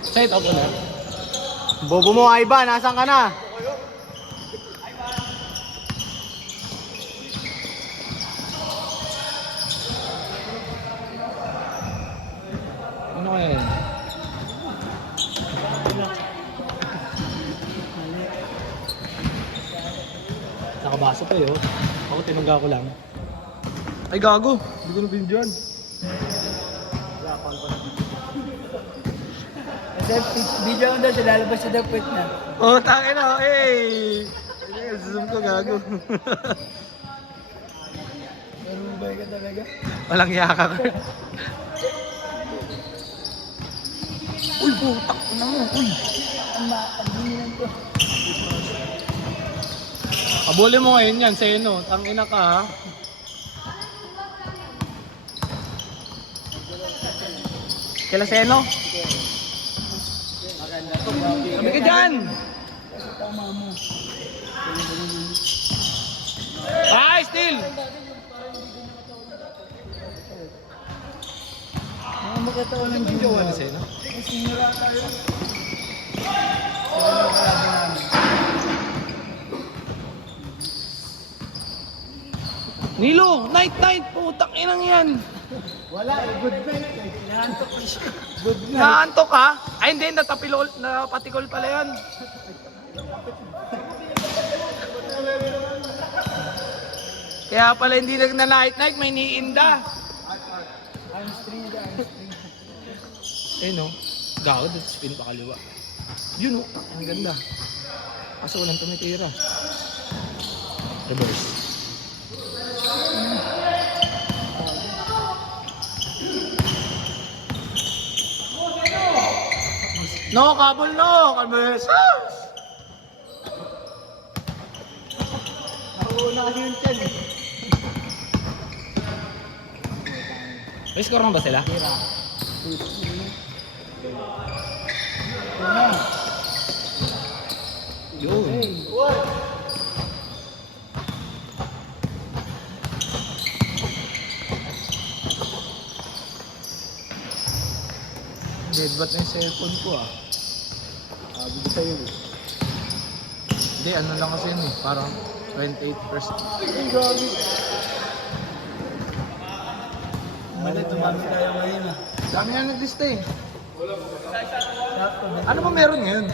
Set up ulit. Bobo mo, Ivan. Nasaan ka na? Ano kaya yun? Nakabasa pa yun. Ako tinangga ko lang. Ay gago! Hindi ko na-bindihan. Video ko daw, lalabas sa dapit na. Oh, tangin na! Hey! Zoom ko gago. Marubay ka talaga. Walang yaka ko. Uy, putak na mo! Uy! Ang bingilan ko. Abuli mo ngayon yan, Seno. Tangina ka ha. Kila Seno? Sabi ka dyan! Tama mo. Ay, still! Mga magkataon ng Jowa junior. ni Seno? Ay, sinira tayo. Nilo! Night! Putang inang yan! Wala, good night. Inaantok ko siya. Good night. Naantok ka? Ay hindi, napatikol pala yan. Kaya pala hindi nag-night, may niinda. Hamstring niya, hamstring. Eh no, gawad, spin pa kaliwa. Yun oh, ang ganda. Kaso walang tumitira. Reverse. No, kabul no! Kalmes! Nakuuna kasi yung 10. May score na ba sila? Tira. Una. Yun. Hey. Deadbat na yung cellphone ko ah. Sabi ko sa'yo eh. Hindi, ano lang kasi yun eh. Parang 28%. Ay, grabe. Mali, tumami tayo ngayon ah. Dami nga naglista eh. Sakto ba? Ano ba meron ngayon?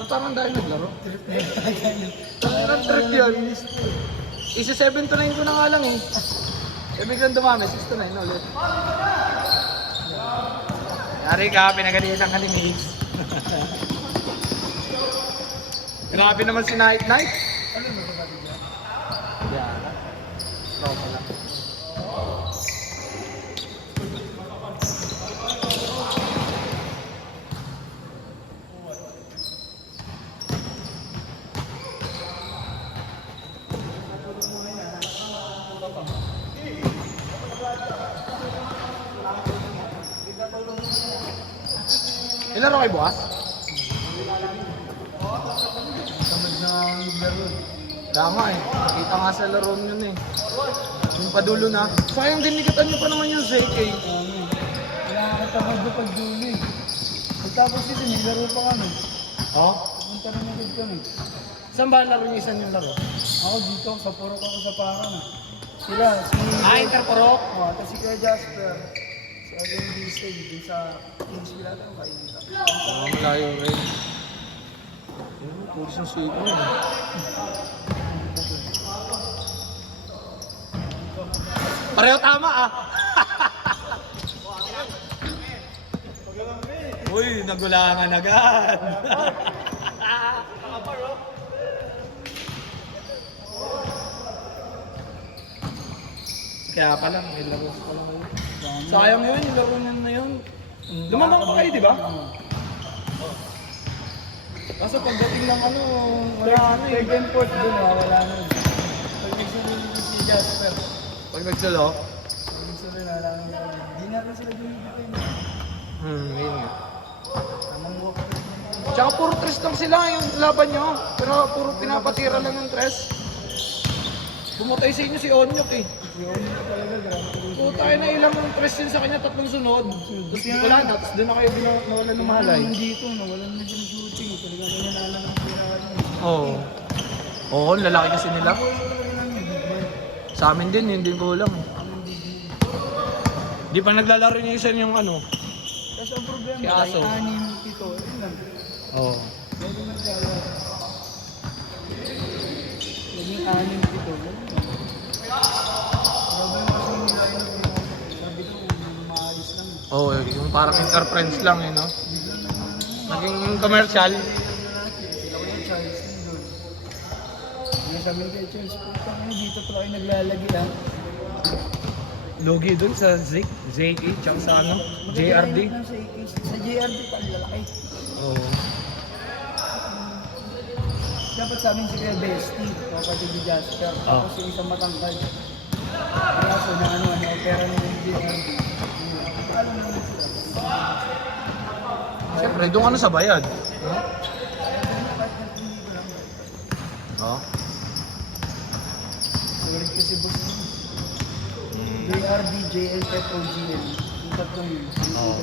Ba't parang dahil naglaro? Ang trip yun. Isa 7 to 9 ko na nga lang eh. Eh biglang dumami, 6 to 9 ulit. Yari ka, pinagalitan ka ni Mates. Grabe naman si Night. Ano mo kapatid niya? Yeah. Tropa lang. Ilan ro kayo bukas? Tamad na ang laro. Tama eh. Kita nga sa laro yun eh. Yung padulo na. Sayang din nikatan nyo pa naman yung ZK. Nakakatamad ko pag dulo eh. Pagtapos dito, naglaro pa kami. Oh? Punta rin agad kami. Saan ba laro niyo isan yung laro? Ako dito, sa Purok ako sa Paran ah. Sila, si... Interporok? Oh, tapos si Kuya Jasper. Si Alvin Disney, dito sa Kingsville ata, kainita. Malayo rin. Pulis yung sweet mo eh. Pareho tama ah. Uy, nagulangan agad. Kaya pala, may laro pa lang kayo. Sayang yun, yung laro na yun. Lumamang pa kayo, di ba? Kaso pagdating ng ano, wala ano eh. Third and fourth doon, wala na. Pag nagsunod si Jasper. Pag nagsalo? Pag nagsunod, wala na. Di na rin sila dumidipin. Yun nga. Tamang walk. Tsaka puro tres lang sila yung laban nyo. Pero puro pinapatira lang ng tres. Bumatay sa inyo si Onyok eh. Yung talaga, grabe ko. Puta, tayo na ilang question sa kanya, tatlong sunod. Tapos wala na, tapos doon na kayo nawalan ng malay. Dito, nawalan na siya ng shooting. Talagang nanala ng pirahan. Oo. Oo, lalaki kasi nila. Sa amin din, yun din kulang. Di pa naglalaro niya isa yung ano. Kasi ang problema, Si Aso. ay 6, 7, yun lang. Oo. Pwede naglalaro. Naging 6, 7, yun lang. Grabe yung kasi nila yun. Sabi ko, maayos lang. Oo, yung parang interference lang eh, no? Naging commercial. Sila ko yung Charles doon. Yung sabi kay Charles, puta ngayon dito pa kayo naglalagi ah. Logi dun sa ZK, tsaka sa ano, JRD. Sa JRD pa, lalaki. Oo. Dapat sa amin si Kuya Bestie, kapatid ni Jasper. Tapos yung isang matangkad. Kaya so na ano, opera ng JRD. Alam mo naman sila. Siyempre, doon ka na sa bayad. Oo. Sulit kasi book. JRD, JLF, OGL. Yung tatlong yun. Oo.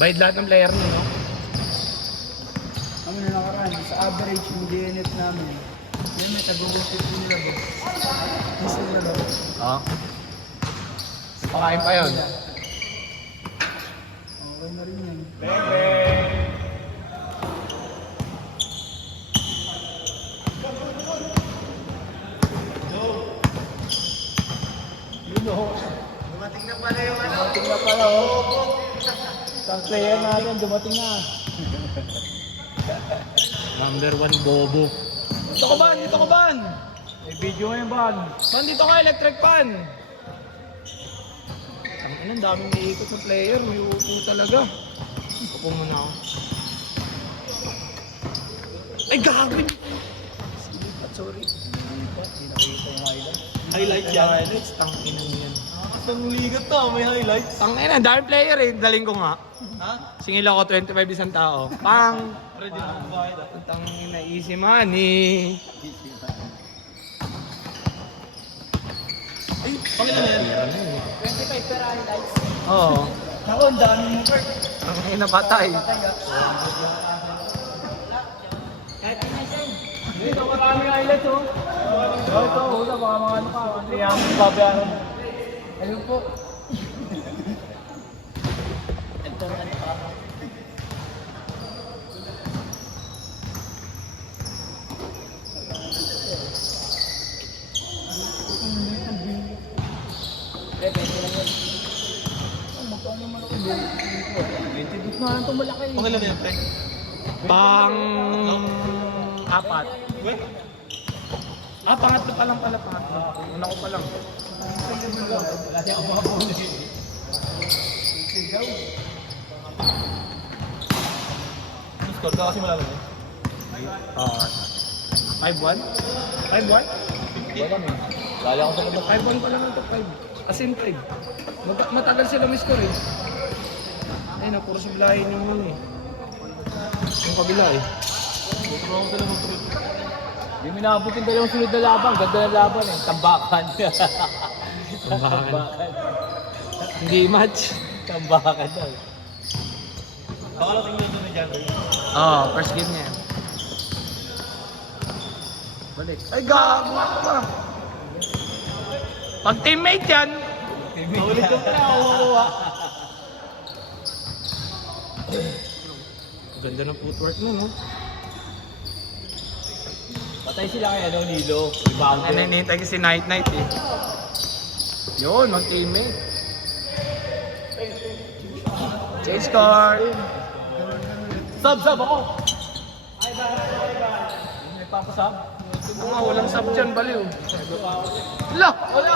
Bayad lahat ng player niyo, no? Kami na nakaraan, sa average yung DNF namin. Yan may tag-ubusip yung labo. Miss yung labo. Oo. Pakain pa yun. Okay na rin yan. Dumating na pala yung ano. Dumating na pala oh. Isang player natin, dumating na. Number 1 bobo. Dito ka ban! Dito ka ban! May video ngayon ban. Man, dito ka, electric pan! Ang anong daming naiikot na player, may upo talaga. Upo muna ako. Ay, gagawin! Sorry. Hindi nakikita yung highlight. Highlight yan. Highlights, tangin na yan. Ang ligat to, may highlights. Tangin na, daming player eh. Daling ko nga. Ha? Singil ako 25 isang tao. Pang! Ready na kung bakit. Tangin na, easy money. Ay, pakita na yan. 25 per highlights. Oo. Ako, ang dami mo, Kurt. Tangin na patay. Dito, maraming highlights, oh. Ito, hula, baka mga ano ka. Kaya mo babayaran. Ayun po. Ito, ano pa. Magkano malaki ba? 20 na lang ito malaki. Pangilan na yan, pre? Pang... apat. Wait. Pangatlo pa lang pala, pangatlo. Una ko pa lang. Wala siya ang mga bonus. Sigaw. Score ka kasi malaman eh. Oo. 5-1? 5-1? Lali ako sa labas. 5-1 pa lang ito, 5. As in 5. Matagal sila miss-score eh. Ayun na, puro sublahin yung yun eh. Yung kabila eh. Puro ako sila mag-trip. Hindi mo naabot yung dalawang sunod na laban. Ganda na laban eh. Tambakan. Tambakan. Hindi match. Tambakan daw. Baka lang tingnan doon na dyan. Oo, first game niya. Balik. Ay, gago ako ba? Pag teammate yan, Ulit ko na. Uwa. ganda ng footwork mo, no? Patay sila kay ano, Nilo. Ibang Ano hinihintay ko si Night Night eh. Yun, mag-teammate. Change card. Sub ako! May papasab? Walang sub dyan, baliw. Wala! Wala!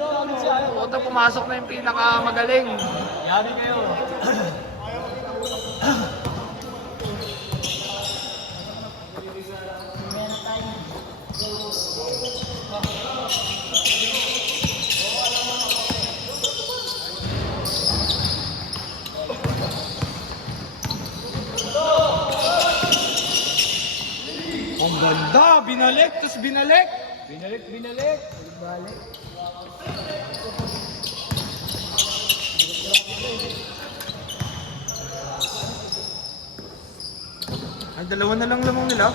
Ano siya? Puta, pumasok na yung pinakamagaling. Yari kayo. Ang ganda! Binalik, tapos binalik! Binalik. Balik. dalawa na lang lamang nila.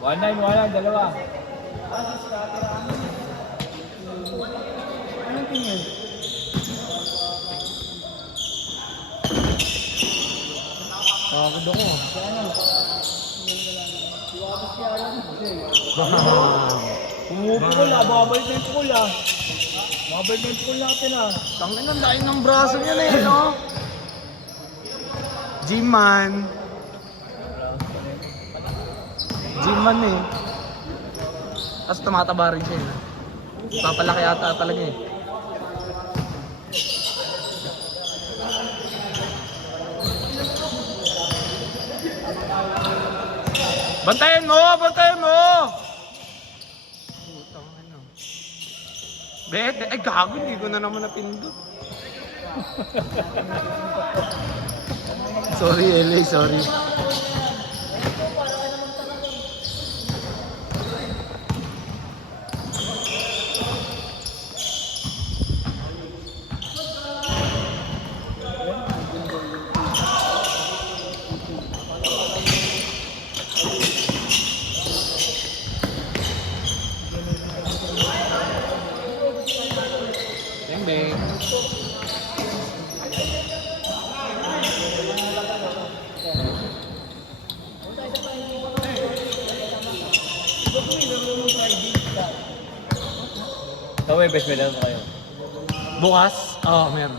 Wala, dalawa. Anong tingin? Pagod ako. Pumupukol ah, babalik na yung pukol ah. Babalik na yung pukol natin ah. Tangin ang lain ng braso niya na eh, no? G-Man. G-Man eh. Tapos tumataba rin siya eh. Papalaki ata talaga eh. Bantayan mo! Bantayan mo! Putang ano. Bete, ay gago, hindi ko na naman napindot. Sorry, LA, sorry. Bang bang. Sa Webes, may laro kayo. Bukas? Oo, meron.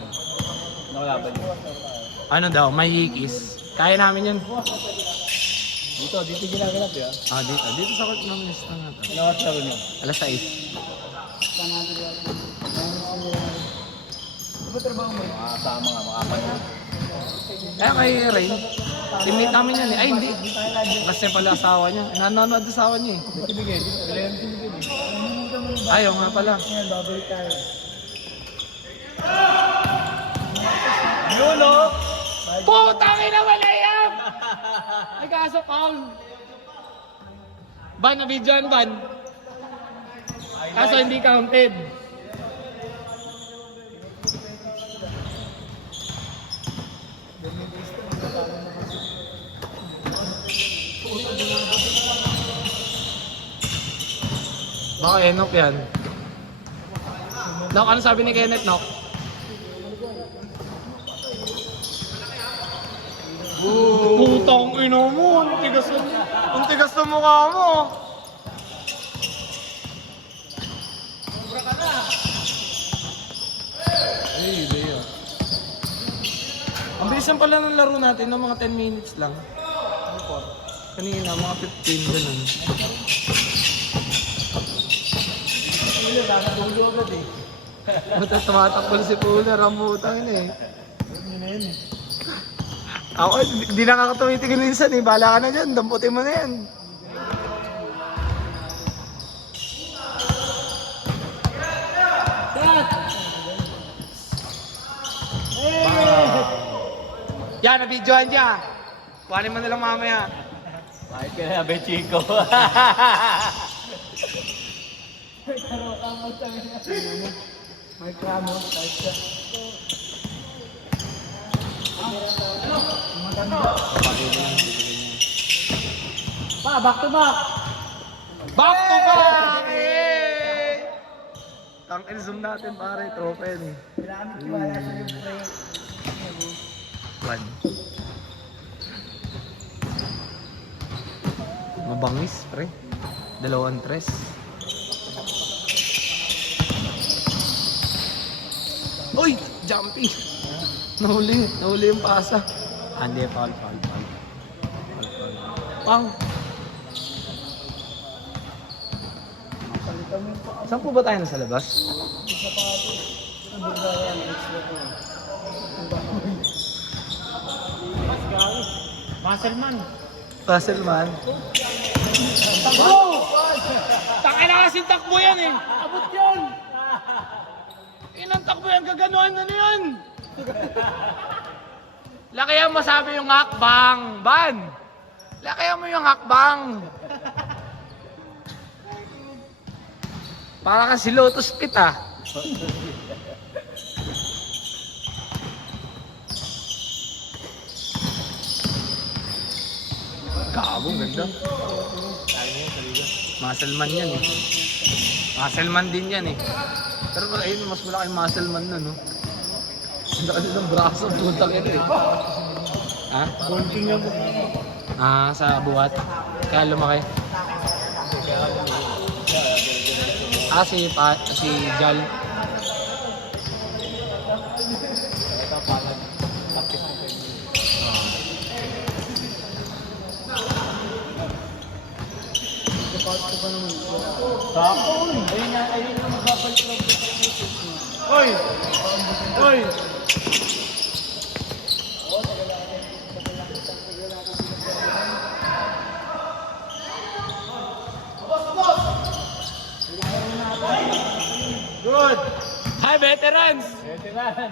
Nakalaban niyo. Ano daw, may hikis. Kaya namin yan. Dito ginaganap ya. Dito. Dito sa court namin list na ito. Ano oras laro niyo? Alas 6. Ano ba trabaho mo? Makakasama nga, makakapanood. Kaya kay Ray, teammate namin yan eh. Ay, hindi. Kasi pala asawa niya. Nanonood asawa niya eh. Dito bigay, dito yung bigay. Ayaw nga pala. Ngayon, babalik tayo. Yun o! Putang ina, wala yan! Ay kaso, Paul. Ban, na-videoan, Ban. Kaso hindi counted. Baka Enoch yan. Nok, ano sabi ni Kenneth, Nok? Putang ina mo, ang tigas ng mukha mo. Ay, Leo. Ang bilis lang pala ng laro natin, no? Mga 10 minutes lang. Kanina, mga 15, ganun. Hindi, nakatulo agad eh. Tumatakbo si Puner, ang putang ina eh. Yun na yun eh. Ako, di nakakatumitigil minsan eh. Bahala ka na dyan, damputin mo na yan. Yan, nabidyohan niya. Kuhanin mo na lang mamaya. Kahit ka na, Bechiko. May kramo, kahit siya. Pa, back to back! Back to back! Eh! Tangin, zoom natin pare, tropa yan eh. Kailangan tiwala sa yung play. One. Mabangis, pre. 2 tres. Uy! Jumping! Nahuli yung pasa. Hindi, foul. Pang! Palitan mo yung pa. Saan po ba tayo nasa labas? Ang bigla yan, extra ko. Masterman. Puzzleman. Takbo! Takay na kasing takbo yan eh! Abot yun! Inang takbo yan, gaganuhan na yan! Lakayan mo sabi yung hakbang, Ban! Lakayan mo yung hakbang! Para kasi Lotus Pit ah! Gago, ganda. Muscle man yan eh. Muscle man din yan eh. Pero ayun, mas malaki muscle man na, no? Ang laki ng braso, puntang ito eh. Ha? Konting niya po. Sa buhat. Kaya lumaki. Si Jal. Sako. Ayun na magpapalit lang. Oy! Oy! Good! Hi, veterans! Veteran!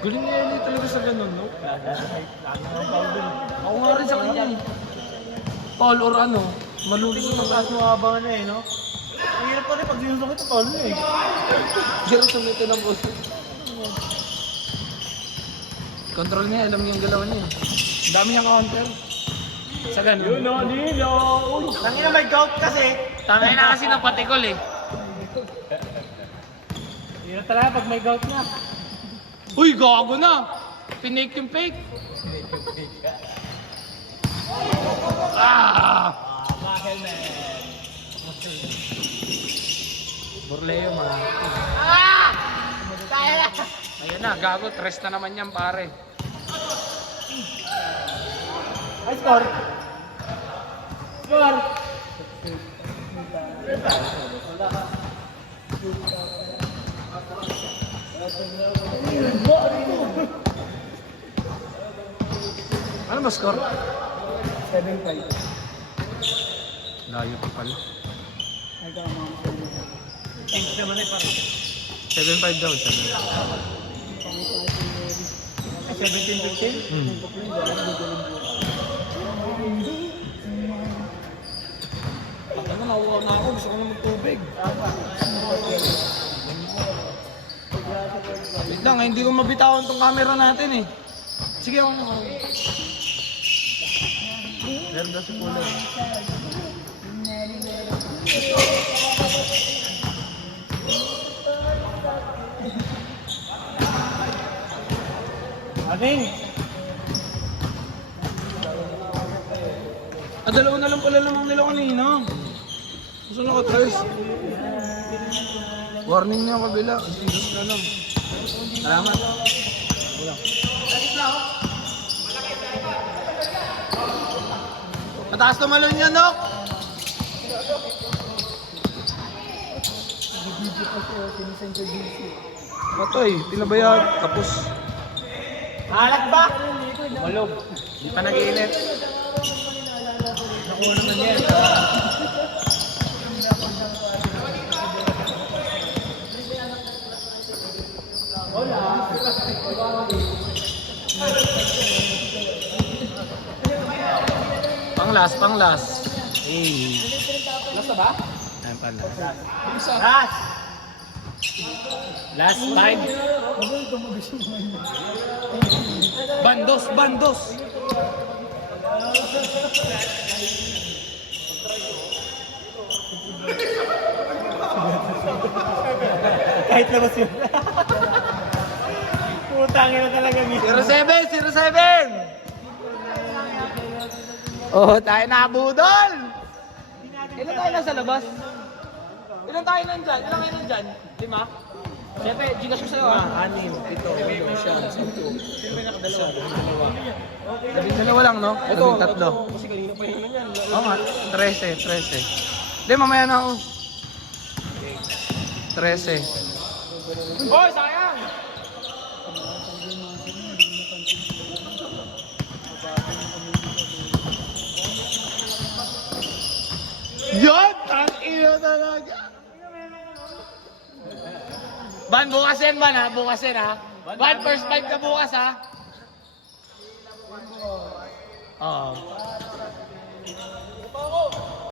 Galing niya yun talaga sa ganun, no? Ako nga rin sa kanya eh. Paul or ano, malulunod Ang taas mo habang ano eh, no? Ang hirap pa rin pag sinusok ito, Paul eh. Pero sumito ng puso. Control niya, alam niya yung galawan niya. Ang dami niyang counter. Sa ganun. Yun o, Nilo! Tangina may gout kasi. Tangay na kasi ng patikol eh. Hirap talaga pag may gout na. Uy, gago na! Pinake yung fake. Burleo mga. Ayun na, gago. Tres na naman yan pare. Ay, score! Score! Ano ba score? 7-5. Layo pa pala. Ay, tama mo. Thanks naman eh, pare. 7-5 daw, 7. 17-15? Ano, nakuha na ako. Gusto ko na magtubig. Wait lang, hindi ko mabitawan tong camera natin eh. Sige ako na. Meron daw sa kulay. Ating! Dalawa na lang pala lamang nila kanina. Gusto na ka-tries. Warning niya kabila. Jesus na lang. Salamat. Mataas na malon yan, Dok! Matoy, pinabayad. Tapos. Alat ba? Malog. Di pa nag-iinit. Nakuha naman yan. Panglas. Eh. Last na ba? Ayan pa last. Last! Last time. Bandos. Kahit labas yun. Putangin na talaga mismo. 07! Oh, tayo na budol! Ilan tayo nasa labas? Ilan tayo nandyan? Ilan kayo nandyan? 5? Siyempre, gigas ko sa'yo ah. 6, 7, 12 lang, no? Ito, tatlo. Kasi kanina pa yun yan. Oo nga, 13. Hindi, mamaya na ako. 13. Hoy, sayang! Yan! Tang-ina talaga! Ban, bukasin man ha? Bukasin ha? Ban, first fight ka bukas ha? Oo.